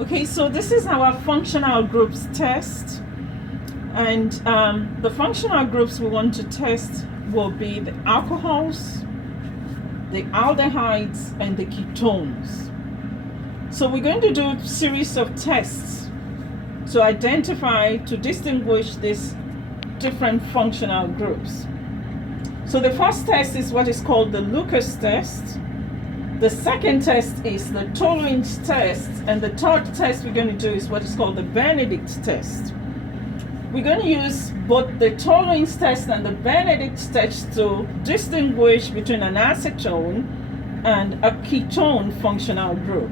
Okay, so this is our functional groups test. And the functional groups we want to test will be the alcohols, the aldehydes, and the ketones. So we're going to do a series of tests to identify, to distinguish these different functional groups. So the first test is what is called the Lucas test. The second test is the tolerance test, and the third test we're going to do is what is called the Benedict test. We're going to use both the tolerance test and the Benedict test to distinguish between an acetone and a ketone functional group.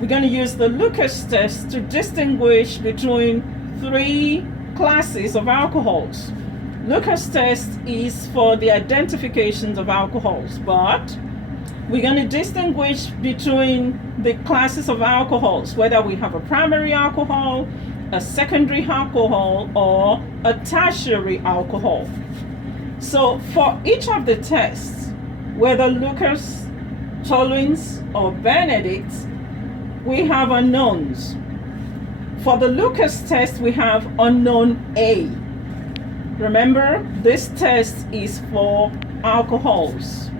We're going to use the Lucas test to distinguish between three classes of alcohols. Lucas test is for the identifications of alcohols, but we're going to distinguish between the classes of alcohols, whether we have a primary alcohol, a secondary alcohol, or a tertiary alcohol. So for each of the tests, whether Lucas, tolerance, or Benedict, we have unknowns. For the Lucas test, we have unknown A. Remember, this test is for alcohols.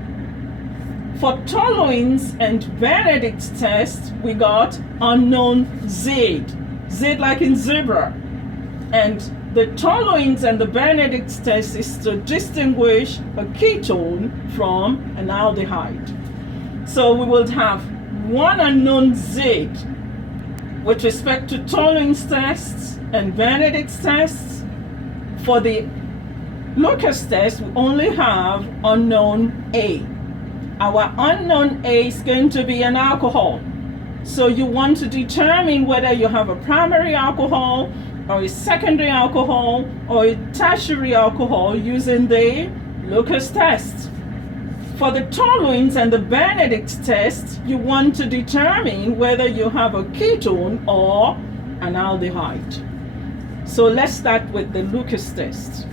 For tolerance and Benedict test, we got unknown Z. Z like in zebra. And the tolerance and the Benedict test is to distinguish a ketone from an aldehyde. So we will have one unknown Z with respect to tolerance tests and Benedict tests. For the Lucas test, we only have unknown A. Our unknown A is going to be an alcohol. So you want to determine whether you have a primary alcohol or a secondary alcohol or a tertiary alcohol using the Lucas test. For the tolerance and the Benedict test, you want to determine whether you have a ketone or an aldehyde. So let's start with the Lucas test.